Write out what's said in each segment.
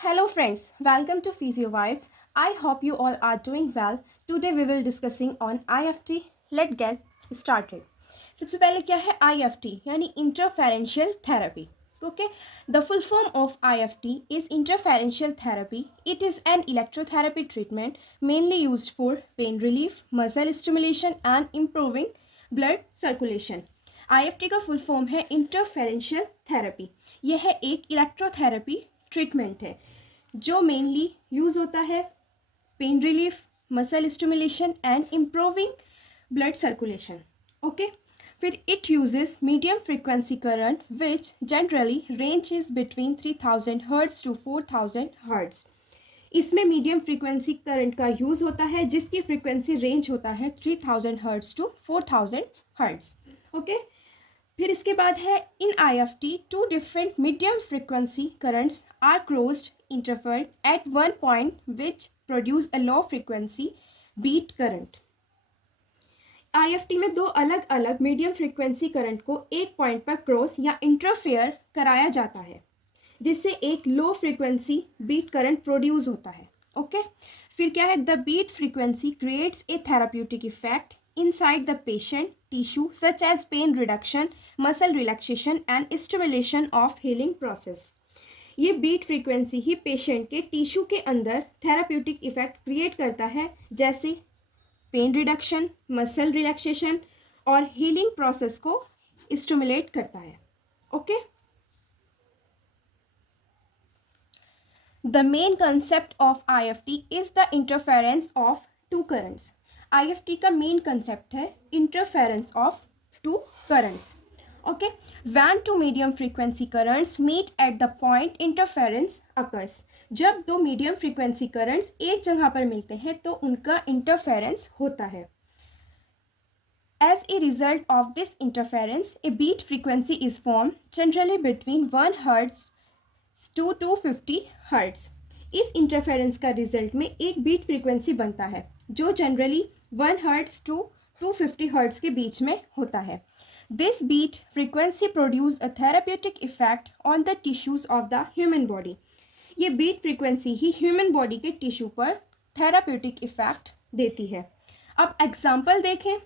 Hello friends, welcome to Physio Vibes. I hope you all are doing well. Today we will discussing on IFT. Let's get started. सबसे पहले क्या है IFT यानी इंटरफेरेंशियल therapy. Okay, the full form of IFT is interferential therapy. It is an electrotherapy treatment mainly used for pain relief, muscle stimulation and improving blood circulation. IFT का full form है इंटरफेरेंशियल therapy. यह है एक electrotherapy treatment है जो mainly use होता है pain relief, muscle stimulation and improving blood circulation. Okay, फिर it uses medium frequency current which generally range is between 3000 hertz to 4000 hertz. इसमें मीडियम फ्रीक्वेंसी करंट का यूज़ होता है जिसकी फ्रीक्वेंसी रेंज होता है 3000 हर्ट्ज टू 4000 हर्ट्ज. ओके, फिर इसके बाद है in IFT two different medium frequency currents are closed interfered at one point which produce a low frequency beat current. IFT में दो अलग अलग मीडियम फ्रीक्वेंसी करंट को एक पॉइंट पर क्रॉस या इंटरफेयर कराया जाता है जिससे एक low frequency beat current produce होता है. ओके, फिर क्या है the beat frequency creates a therapeutic effect inside the patient tissue such as pain reduction, muscle relaxation and stimulation of healing process. ये बीट फ्रीक्वेंसी ही पेशेंट के tissue के अंदर थेराप्यूटिक इफेक्ट क्रिएट करता है जैसे पेन रिडक्शन, मसल रिलैक्सेशन और healing process को स्टिमुलेट करता है. Okay, the main concept of IFT is the interference of two currents. IFT का मेन कंसेप्ट है interference of two currents. Okay, when two medium frequency currents meet at the point interference occurs. जब दो medium frequency currents एक जगह पर मिलते हैं तो उनका इंटरफेरेंस होता है. As a result of this interference a beat frequency is form generally between 1 hertz to 250 hertz. इस इंटरफेरेंस का रिजल्ट में एक बीट फ्रीक्वेंसी बनता है जो जनरली 1 हर्ट्ज टू 250 हर्ट्ज के बीच में होता है. This beat frequency produce a therapeutic effect on the tissues of the human body. ये बीट फ्रीक्वेंसी ही ह्यूमन बॉडी के टिश्यू पर थेराप्यूटिक इफेक्ट देती है. अब एग्जाम्पल देखें.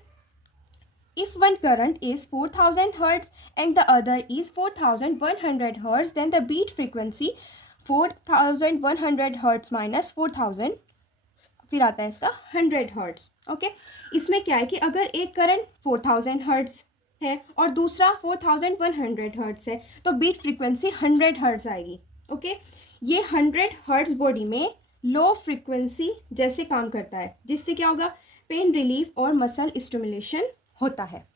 If one current is 4000 Hz and the other is 4100 Hz, then the beat frequency 4100 Hz minus 4000 फिर आता है इसका 100 Hz. ओके, इसमें क्या है कि अगर एक करंट 4000 Hz है और दूसरा 4100 Hz है तो बीट फ्रीक्वेंसी 100 Hz आएगी. ओके, ये 100 Hz बॉडी में लो फ्रीक्वेंसी जैसे काम करता है जिससे क्या होगा पेन रिलीफ और मसल स्टिमुलेशन होता है.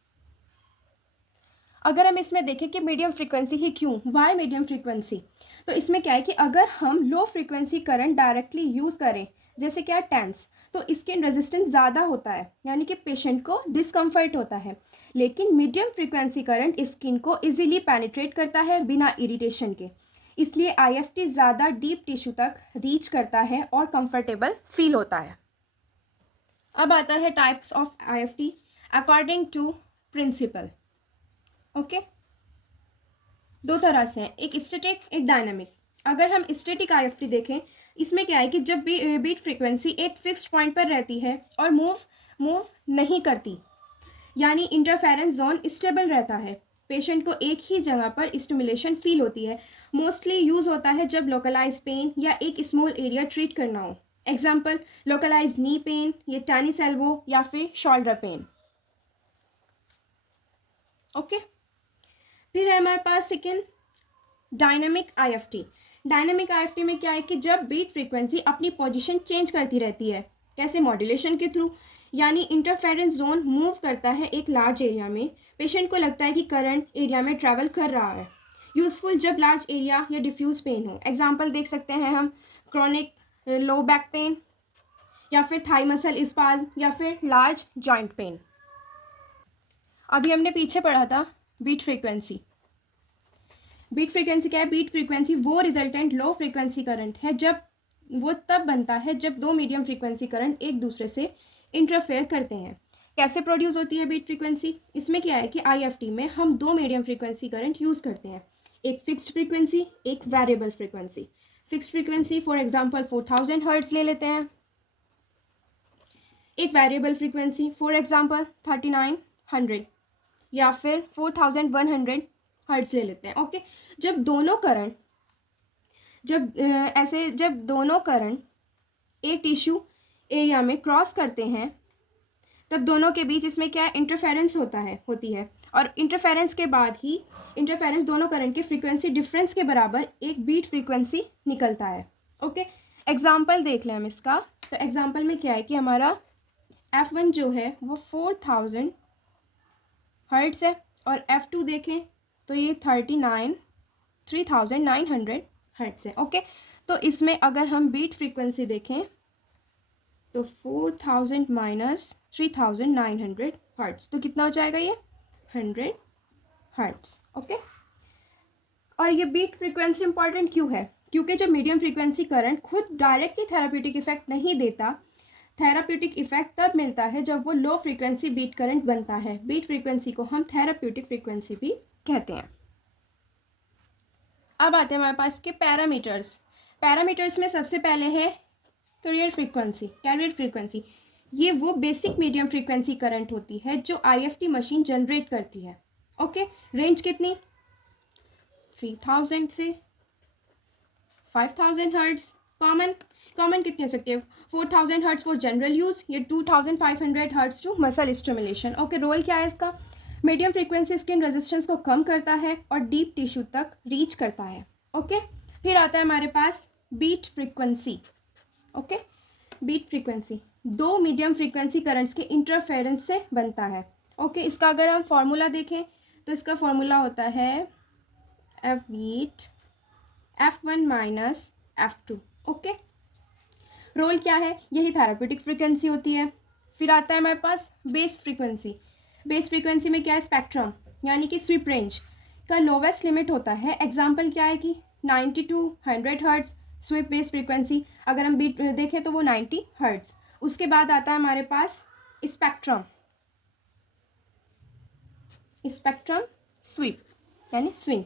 अगर हम इसमें देखें कि मीडियम फ्रीक्वेंसी ही क्यों, वाई मीडियम फ्रीक्वेंसी, तो इसमें क्या है कि अगर हम low frequency current directly use करें जैसे क्या टेंस तो इसके रेजिस्टेंस ज़्यादा होता है यानी कि पेशेंट को डिस्कम्फर्ट होता है. लेकिन मीडियम फ्रीक्वेंसी करंट स्किन को इजीली पेनिट्रेट करता है बिना इरिटेशन के, इसलिए IFT ज़्यादा डीप टिश्यू तक रीच करता है और कंफर्टेबल फील होता है. अब आता है types of IFT according to principle. Okay, दो तरह से हैं, एक स्टैटिक एक डायनामिक. अगर हम स्टैटिक IFT देखें इसमें क्या है कि जब भी बीट फ्रीक्वेंसी एक फिक्स्ड पॉइंट पर रहती है और मूव नहीं करती यानी इंटरफेरेंस जोन स्टेबल रहता है, पेशेंट को एक ही जगह पर स्टिमुलेशन फील होती है. मोस्टली यूज़ होता है जब लोकलाइज पेन या एक स्मॉल एरिया ट्रीट करना हो. एग्जाम्पल लोकलाइज नी पेन, ये टेनिस एल्बो या फिर शोल्डर पेन. ओके, फिर है हमारे पास second dynamic IFT. Dynamic IFT में क्या है कि जब बीट फ्रीक्वेंसी अपनी पोजीशन चेंज करती रहती है, कैसे मॉड्यूलेशन के थ्रू, यानी इंटरफेरेंस जोन मूव करता है एक लार्ज एरिया में, पेशेंट को लगता है कि करंट एरिया में ट्रैवल कर रहा है. यूजफुल जब लार्ज एरिया या डिफ्यूज पेन हो. एग्जाम्पल देख सकते हैं हम क्रॉनिक लो बैक पेन या फिर थाई मसल स्पाज्म या फिर लार्ज जॉइंट पेन. अभी हमने पीछे पढ़ा था बीट फ्रीक्वेंसी. बीट फ्रीक्वेंसी क्या है? बीट फ्रीक्वेंसी वो रिजल्टेंट लो फ्रीक्वेंसी करंट है जब वो तब बनता है जब दो मीडियम फ्रीक्वेंसी करंट एक दूसरे से इंटरफेयर करते हैं. कैसे प्रोड्यूस होती है बीट फ्रीक्वेंसी? इसमें क्या है कि IFT में हम दो मीडियम फ्रीक्वेंसी करंट यूज़ करते हैं. एक फिक्स्ड फ्रीक्वेंसी, एक variable frequency. Fixed frequency for example 4000 hertz ले लेते हैं, एक वेरिएबल फ्रीक्वेंसी फॉर एग्जांपल 3900 या फिर 4100 हर्ट्ज ले लेते हैं। ओके, जब दोनों करंट जब दोनों करंट एक टिश्यू एरिया में क्रॉस करते हैं, तब दोनों के बीच इसमें क्या इंटरफेरेंस होती है और इंटरफेरेंस के बाद ही इंटरफेरेंस दोनों करंट के फ्रीक्वेंसी डिफरेंस के बराबर एक बीट फ्रीक्वेंसी निकलता है। ओके, एग्जाम्पल देख लें हम इसका। तो एग्जाम्पल में क्या है कि हमारा F1 जो है वो 4000 हर्ट्ज है और F2 देखें तो ये 3900 हर्ट्ज है। ओके, तो इसमें अगर हम बीट फ्रीक्वेंसी देखें तो 4000 माइनस 3900 हर्ट्ज, तो कितना हो जाएगा ये 100 हर्ट्ज। ओके, और ये बीट फ्रीक्वेंसी इंपॉर्टेंट क्यों है? क्योंकि जब मीडियम फ्रीक्वेंसी करंट खुद डायरेक्टली थेराप्यूटिक इफेक्ट नहीं देता, थेराप्यूटिक इफेक्ट तब मिलता है जब वो लो फ्रीक्वेंसी बीट करंट बनता है। बीट फ्रीक्वेंसी को हम थेराप्यूटिक फ्रीक्वेंसी भी कहते हैं। अब आते हैं हमारे पास के पैरामीटर्स। पैरामीटर्स में सबसे पहले है कैरियर फ्रीक्वेंसी। ये वो बेसिक मीडियम फ्रीक्वेंसी करंट होती है जो IFT मशीन जनरेट करती है। ओके, रेंज कितनी? 3000 से 5000 हर्ट्ज। कॉमन कितनी हो सकती है? 4000 हर्ट्ज फॉर जनरल यूज, ये 2500 hertz to muscle stimulation. Okay, role क्या है इसका? मीडियम फ्रीक्वेंसी स्किन रेजिस्टेंस को कम करता है और डीप टिश्यू तक रीच करता है। ओके, फिर आता है हमारे पास beat frequency. Okay, beat frequency दो मीडियम फ्रीक्वेंसी करंट्स के इंटरफेरेंस से बनता है। ओके, इसका अगर हम फॉर्मूला देखें तो इसका फॉर्मूला होता है F beat F1 minus F2। Okay, role क्या है? यही थेराप्यूटिक फ्रीक्वेंसी होती है। फिर आता है हमारे पास बेस फ्रीक्वेंसी। बेस फ्रीक्वेंसी में क्या है? स्पेक्ट्रम, यानी कि स्वीप रेंज का लोवेस्ट लिमिट होता है। एग्जाम्पल क्या है कि 90 to 100 hertz sweep base frequency. अगर हम बीट देखें तो वो 90 हर्ट्ज। उसके बाद आता है हमारे पास स्पेक्ट्रम स्वीप यानी स्विंग।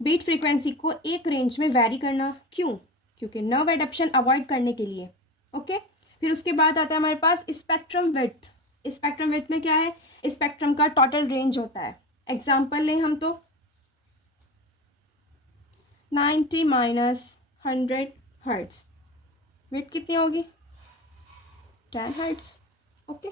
बीट फ्रीक्वेंसी को एक रेंज में वैरी करना, क्यों? क्योंकि नर्व एडप्शन अवॉइड करने के लिए। ओके, फिर उसके बाद आता है हमारे पास स्पेक्ट्रम विड्थ। स्पेक्ट्रम विड्थ में क्या है? स्पेक्ट्रम का टोटल रेंज होता है। एग्जाम्पल लें हम तो 90 माइनस 100 हर्ट्ज, विड्थ कितनी होगी? 10 हर्ट्ज। ओके,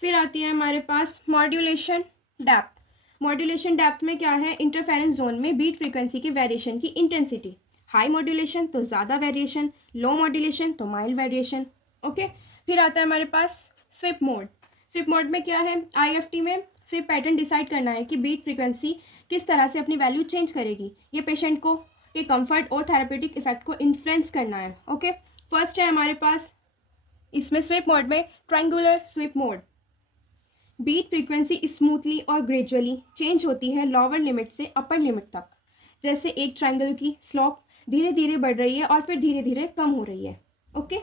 फिर आती है हमारे पास मॉड्यूलेशन डेप्थ। मॉड्यूलेशन डेप्थ में क्या है? इंटरफेरेंस जोन में बीट फ्रीक्वेंसी के वेरिएशन की इंटेंसिटी। हाई मॉड्यूलेशन तो ज़्यादा वेरिएशन, लो मॉड्यूलेशन तो माइल्ड वेरिएशन। ओके, फिर आता है हमारे पास स्विप मोड। स्विप मोड में क्या है? IFT में स्विप पैटर्न डिसाइड करना है कि बीट फ्रीक्वेंसी किस तरह से अपनी वैल्यू चेंज करेगी। ये पेशेंट को के कंफर्ट और थेरापेटिक इफेक्ट को इन्फ्लुएंस करना है। ओके, फर्स्ट है हमारे पास इसमें स्विप मोड में triangular sweep mode. Beat frequency smoothly और ग्रेजुअली चेंज होती है लोअर लिमिट से अपर लिमिट तक। जैसे एक ट्रायंगल की स्लोप धीरे धीरे बढ़ रही है और फिर धीरे धीरे कम हो रही है। ओके,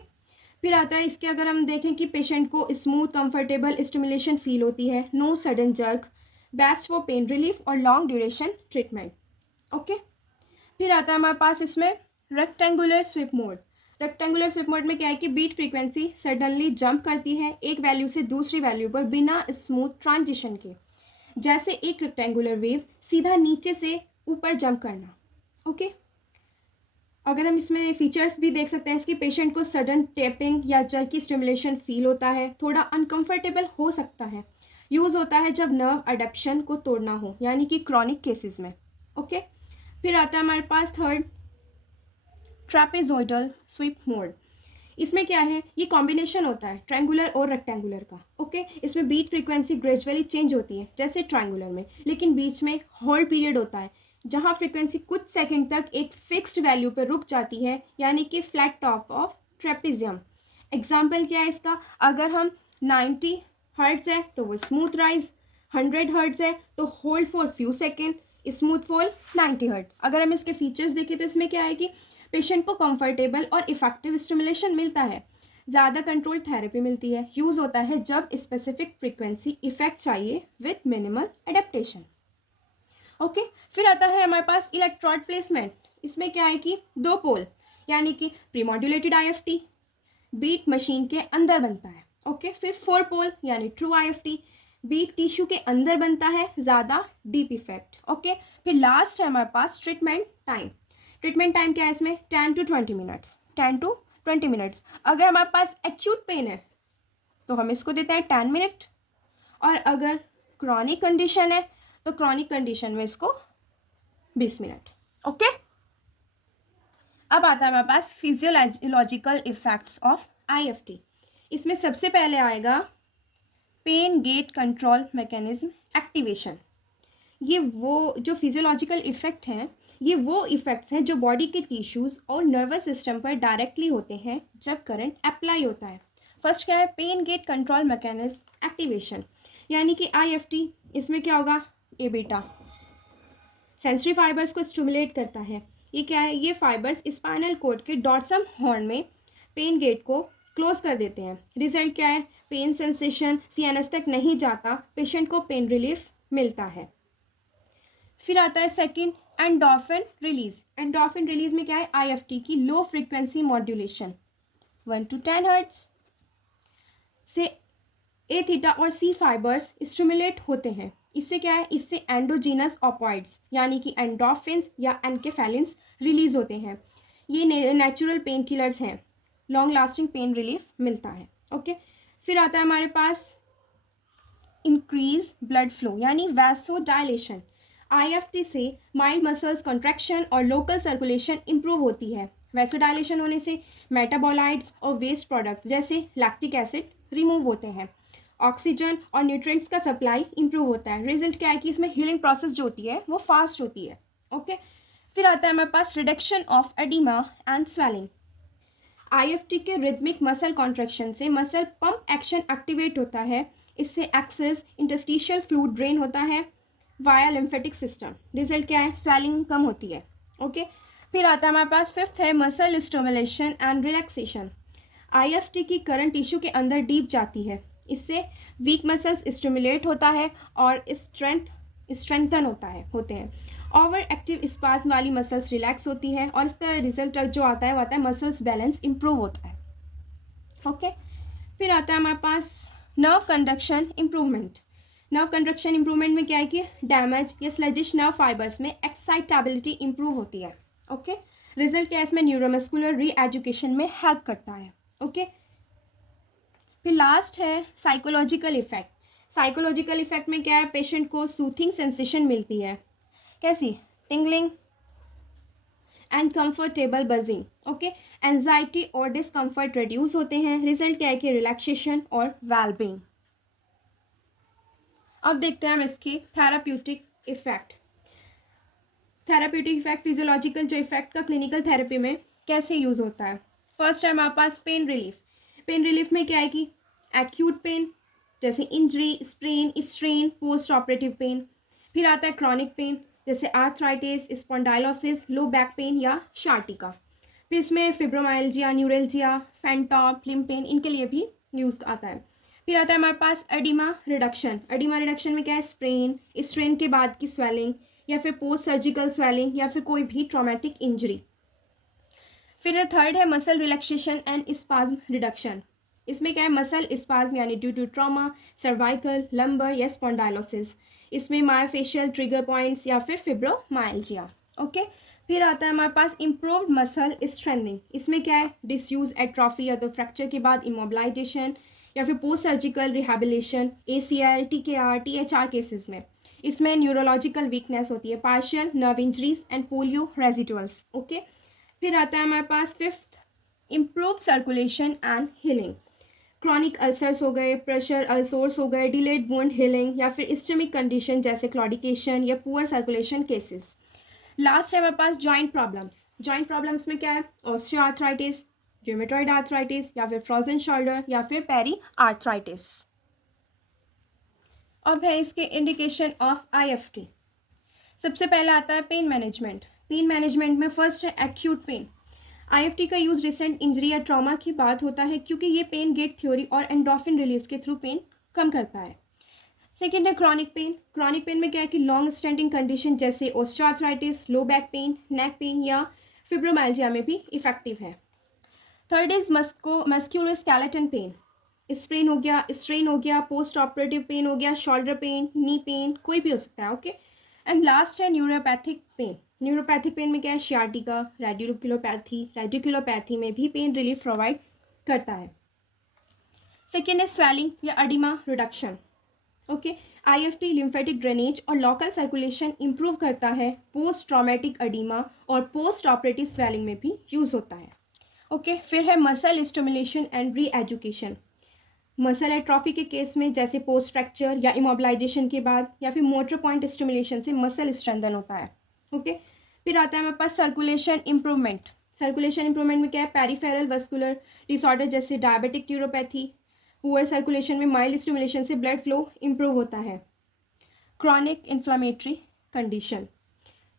फिर आता है इसके अगर हम देखें कि पेशेंट को स्मूथ कंफर्टेबल स्टिमुलेशन फील होती है, no sudden jerk, best for pain relief और लॉन्ग ड्यूरेशन ट्रीटमेंट। ओके, फिर आता है हमारे पास इसमें rectangular sweep mode. Rectangular sweep mode में क्या है कि बीट फ्रीक्वेंसी सडनली जंप करती है एक वैल्यू से दूसरी वैल्यू पर बिना स्मूथ ट्रांजिशन के, जैसे एक रेक्टेंगुलर वेव सीधा नीचे से ऊपर जंप करना। ओके, अगर हम इसमें फीचर्स भी देख सकते हैं इसकी, पेशेंट को सडन टेपिंग या जर्की स्टिमुलेशन फील होता है, थोड़ा अनकंफर्टेबल हो सकता है। यूज़ होता है जब नर्व अडेप्शन को तोड़ना हो, यानी कि क्रॉनिक केसेस में। ओके, फिर आता है हमारे पास थर्ड ट्रैपेजॉइडल स्वीप मोड। इसमें क्या है? ये कॉम्बिनेशन होता है ट्रायंगुलर और रेक्टेंगुलर का। ओके, इसमें बीट फ्रीक्वेंसी ग्रेजुअली चेंज होती है जैसे ट्रायंगुलर में, लेकिन बीच में होल्ड पीरियड होता है जहाँ फ्रीक्वेंसी कुछ सेकंड तक एक फिक्स्ड वैल्यू पर रुक जाती है, यानी कि flat top of trapezium. Example क्या है इसका? अगर हम 90 हर्ट्ज है तो वो स्मूथ राइज, 100 हर्ट्ज है तो hold for few second, smooth fall 90 hertz. अगर हम इसके फीचर्स देखें तो इसमें क्या है कि पेशेंट को कंफर्टेबल और इफेक्टिव स्टिमुलेशन मिलता है, ज़्यादा कंट्रोल थेरेपी मिलती है, यूज़ होता है जब स्पेसिफिक फ्रीक्वेंसी इफेक्ट चाहिए विथ मिनिमल एडेप्टेशन। ओके, फिर आता है हमारे पास इलेक्ट्रोड प्लेसमेंट। इसमें क्या है कि 2 पोल यानी कि प्रीमॉड्यूलेटेड आईएफटी बीट मशीन के अंदर बनता है। ओके, फिर 4 पोल यानी ट्रू आईएफटी बीट टिश्यू के अंदर बनता है, ज़्यादा डीप इफेक्ट। ओके, फिर लास्ट है हमारे पास ट्रीटमेंट टाइम। ट्रीटमेंट टाइम क्या है इसमें? 10 to 20 मिनट्स, 10 to 20 मिनट्स। अगर हमारे पास एक्यूट पेन है तो हम इसको देते हैं 10 मिनट, और अगर क्रॉनिक कंडीशन है तो क्रॉनिक कंडीशन में इसको 20 मिनट। ओके, अब आता है हमारे पास फिजियोलॉजिकल इफेक्ट्स ऑफ आईएफटी। इसमें सबसे पहले आएगा pain gate control mechanism activation. ये वो जो फिजियोलॉजिकल इफेक्ट हैं, ये वो इफेक्ट्स हैं जो बॉडी के टिश्यूज़ और नर्वस सिस्टम पर डायरेक्टली होते हैं जब करंट अप्लाई होता है। फर्स्ट क्या है? Pain gate control mechanism activation, यानी कि आईएफटी। इसमें क्या होगा? ए बीटा सेंसरी फाइबर्स को स्टिमुलेट करता है। ये क्या है? ये फाइबर्स स्पाइनल कोड के डॉर्सम हॉर्न में पेन गेट को क्लोज कर देते हैं। रिजल्ट क्या है? पेन सेंसेशन सीएनएस तक नहीं जाता, पेशेंट को पेन रिलीफ मिलता है। फिर आता है second, endorphin release. Endorphin release में क्या है? आईएफटी की low frequency modulation 1 to 10 hertz से ए थीटा और सी फाइबर्स स्टिमुलेट होते हैं। इससे क्या है? इससे एंडोजीनस ऑपॉइड्स यानी कि एंडोर्फिन्स या एनकेफेलिन्स रिलीज होते हैं। ये नेचुरल पेन किलर्स हैं, लॉन्ग लास्टिंग पेन रिलीफ मिलता है। ओके, फिर आता है हमारे पास इंक्रीज ब्लड फ्लो यानी वैसोडाइलेशन। आईएफटी से माइल्ड मसल्स कॉन्ट्रैक्शन और लोकल सर्कुलेशन इंप्रूव होती है। वैसोडाइलेशन होने से मेटाबोलाइट्स और वेस्ट प्रोडक्ट्स जैसे लैक्टिक एसिड रिमूव होते हैं। ऑक्सीजन और न्यूट्रिएंट्स का सप्लाई इंप्रूव होता है। रिजल्ट क्या है कि इसमें हीलिंग प्रोसेस जो होती है वो फास्ट होती है। ओके, फिर आता है हमारे पास reduction of oedema and swelling. IFT के रिदमिक मसल कॉन्ट्रैक्शन से मसल पंप एक्शन एक्टिवेट होता है। इससे एक्सेस इंटरस्टिशियल फ्लूइड ड्रेन होता है वाया लिम्फेटिक सिस्टम। रिजल्ट क्या है? स्वेलिंग कम होती है। ओके, फिर आता है हमारे पास फिफ्थ है muscle stimulation and relaxation. IFT की करंट टिश्यू के अंदर डीप जाती है। इससे वीक मसल्स स्टिमुलेट होता है और स्ट्रेंथन होते हैं। ओवर एक्टिव स्पाज्म वाली मसल्स रिलैक्स होती है और इसका रिजल्ट जो आता है वो आता है मसल्स बैलेंस इंप्रूव होता है। ओके, फिर आता है हमारे पास nerve conduction improvement. Nerve conduction improvement में क्या है कि डैमेज या स्लेजिश नर्व फाइबर्स में एक्साइटेबिलिटी इंप्रूव होती है। ओके, रिजल्ट क्या है? इसमें न्यूरोमस्कुलर री एजुकेशन में हेल्प करता है। ओके, फिर लास्ट है साइकोलॉजिकल इफेक्ट। साइकोलॉजिकल इफेक्ट में क्या है? पेशेंट को सूथिंग सेंसेशन मिलती है। कैसी? Tingling and comfortable buzzing. Okay, anxiety और डिस्कम्फर्ट रिड्यूस होते हैं। रिजल्ट क्या है कि रिलैक्सेशन और वेलबींग। अब देखते हैं हम इसके therapeutic effect. Therapeutic effect physiological जो इफेक्ट का क्लिनिकल थेरेपी में कैसे यूज होता है। फर्स्ट है हमारे पास पेन रिलीफ। पेन रिलीफ में क्या है कि एक्यूट पेन जैसे injury, strain, post operative pain. फिर आता है क्रॉनिक पेन जैसे arthritis, spondylosis, low back pain या शार्टिका। फिर इसमें fibromyalgia, neuralgia, phantom, limb pain, इनके लिए भी यूज आता है। फिर आता है हमारे पास एडिमा रिडक्शन। एडिमा रिडक्शन में क्या है? स्ट्रेन के बाद की स्वेलिंग या फिर पोस्ट सर्जिकल स्वेलिंग या फिर कोई भी ट्रॉमेटिक इंजरी। फिर थर्ड है muscle relaxation and spasm reduction. इसमें क्या है? मसल स्पाज्म यानी due to trauma, cervical, lumbar या स्पॉन्डाइलोसिस। इसमें मायोफेशियल ट्रिगर पॉइंट्स या फिर फिब्रोमाइल्जिया। ओके, फिर आता है हमारे पास इम्प्रूव्ड मसल स्ट्रेंथनिंग। इसमें क्या है? डिसयूज एट्रॉफी या तो फ्रैक्चर के बाद इमोबिलाइजेशन या फिर post surgical rehabilitation, ACL, TKR, THR cases में। इसमें न्यूरोलॉजिकल वीकनेस होती है, partial nerve injuries and polio residuals. Okay, फिर आता है हमारे पास fifth improve circulation and healing. Chronic ulcers हो गए, प्रेशर अल्सोर्स हो गए, डिलेड वुंड हीलिंग या फिर इस्टेमिक कंडीशन जैसे क्लॉडिकेशन या पुअर सर्कुलेशन केसेस। लास्ट है हमारे पास जॉइंट प्रॉब्लम्स। जॉइंट प्रॉब्लम्स में क्या है? ऑस्टियोआर्थराइटिस, रूमेटॉइड आर्थराइटिस या फिर फ्रोजन शोल्डर या फिर पेरी आर्थराइटिस। अब है इसके इंडिकेशन ऑफ आईएफटी। सबसे पहले आता है पेन मैनेजमेंट। पेन मैनेजमेंट में फर्स्ट है एक्यूट पेन। आईएफटी का यूज रिसेंट इंजरी या ट्रॉमा की बात होता है क्योंकि ये पेन गेट थ्योरी और एंडोर्फिन रिलीज के थ्रू पेन कम करता है। सेकेंड है क्रॉनिक पेन। क्रॉनिक पेन में क्या है कि लॉन्ग स्टैंडिंग कंडीशन जैसे osteoarthritis, low back pain, neck pain या फिब्रोमाइल्जिया में भी इफेक्टिव है। Third is musculoskeleton pain. Strain हो गया, पोस्ट ऑपरेटिव पेन हो गया, शोल्डर पेन, नी पेन, कोई भी हो सकता है। ओके। एंड लास्ट है न्यूरोपैथिक पेन। न्यूरोपैथिक पेन में क्या है, शियाटिका, रेडिकुलोपैथी में भी पेन रिलीफ प्रोवाइड करता है। सेकेंड है स्वेलिंग या oedema reduction. Okay. IFT lymphatic drainage और लोकल सर्कुलेशन इंप्रूव करता है। पोस्ट ट्रॉमेटिक अडीमा और पोस्ट ऑपरेटिव स्वेलिंग में भी यूज़ होता है। ओके। फिर है muscle stimulation and re education. Muscle atrophy के केस में जैसे पोस्ट फ्रैक्चर या इमोबिलाइजेशन के बाद या फिर मोटर पॉइंट स्टिमुलेशन से मसल स्ट्रेंथन होता है। ओके। फिर आता है हमारे पास सर्कुलेशन इंप्रूवमेंट। सर्कुलेशन इंप्रूवमेंट में क्या है, पेरिफेरल वस्कुलर डिसऑर्डर जैसे डायबिटिक न्यूरोपैथी, पुअर सर्कुलेशन में माइल्ड स्टिमुलेशन से ब्लड फ्लो इंप्रूव होता है। क्रॉनिक इन्फ्लामेटरी कंडीशन,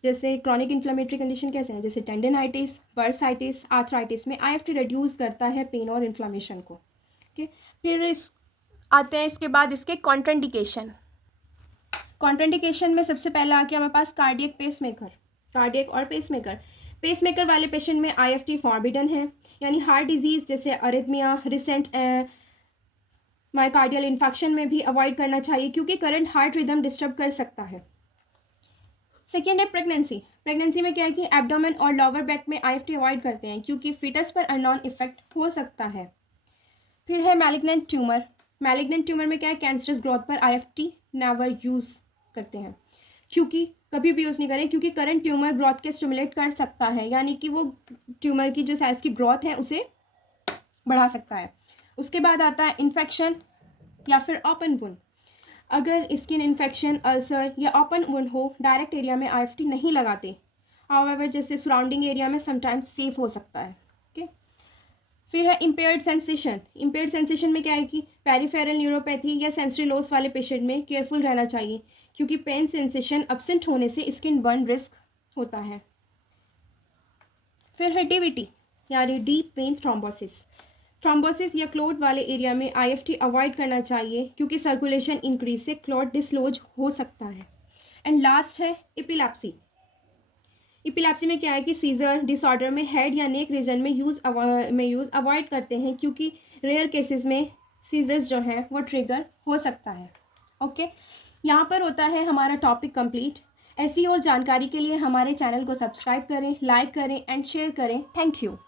जैसे क्रॉनिक इन्फ्लामेटरी कंडीशन कैसे हैं, जैसे टेंडिनाइटिस, बर्साइटिस, आर्थराइटिस में आईएफटी रिड्यूस करता है पेन और इन्फ्लामेशन को। ओके। फिर इस आते हैं इसके बाद इसके कॉन्ट्राइंडिकेशन। कॉन्ट्राइंडिकेशन में सबसे पहला आ गया हमारे पास कार्डियक पेसमेकर। कार्डियक और पेसमेकर। पेसमेकर वाले पेशेंट में आईएफटी फॉरबिडन है, यानी हार्ट डिजीज जैसे अरिथमिया, रिसेंट मायोकार्डियल इन्फेक्शन में भी अवॉइड करना चाहिए क्योंकि करंट हार्ट रिदम डिस्टर्ब कर सकता है। सेकेंड है प्रेगनेंसी। प्रेगनेंसी में क्या है कि एब्डोमेन और लोअर बैक में आईएफटी अवॉइड करते हैं क्योंकि फीटस पर अननोन इफेक्ट हो सकता है। फिर है मैलिग्नेंट ट्यूमर। मैलिग्नेंट ट्यूमर में क्या है, कैंसरस ग्रोथ पर आईएफटी नेवर यूज़ करते हैं, क्योंकि कभी भी यूज़ नहीं करें क्योंकि करंट ट्यूमर ग्रोथ के स्टिमुलेट कर सकता है, यानी कि वो ट्यूमर की जो साइज की ग्रोथ है उसे बढ़ा सकता है। उसके बाद आता है इन्फेक्शन या फिर ओपन वुंड। अगर स्किन इन्फेक्शन, अल्सर या ओपन वुंड हो, डायरेक्ट एरिया में आईएफटी नहीं लगाते, हाउएवर जैसे सराउंडिंग एरिया में समटाइम्स सेफ हो सकता है। ओके। फिर है इम्पेयर्ड सेंसेशन। इम्पेयर्ड सेंसेशन में क्या है कि पेरिफेरल न्यूरोपैथी या सेंसरी लॉस वाले पेशेंट में केयरफुल रहना चाहिए क्योंकि पेन सेंसेशन अब्सेंट होने से स्किन बर्न रिस्क होता है। फिर है डीवीटी यानी डीप वेन थ्रोम्बोसिस। थ्रोम्बोसिस या क्लॉट वाले एरिया में आईएफटी अवॉइड करना चाहिए क्योंकि सर्कुलेशन इंक्रीज से क्लॉट डिसलॉज हो सकता है। एंड लास्ट है एपिलेप्सी। एपिलेप्सी में क्या है कि सीजर डिसऑर्डर में हेड या नेक रीजन में यूज़ अवॉइड करते हैं क्योंकि रेयर केसेस में सीजर्स जो हैं वो ट्रिगर हो सकता है। ओके। यहाँ पर होता है हमारा टॉपिक कंप्लीट। ऐसी और जानकारी के लिए हमारे चैनल को सब्सक्राइब करें, लाइक करें एंड शेयर करें। Thank you.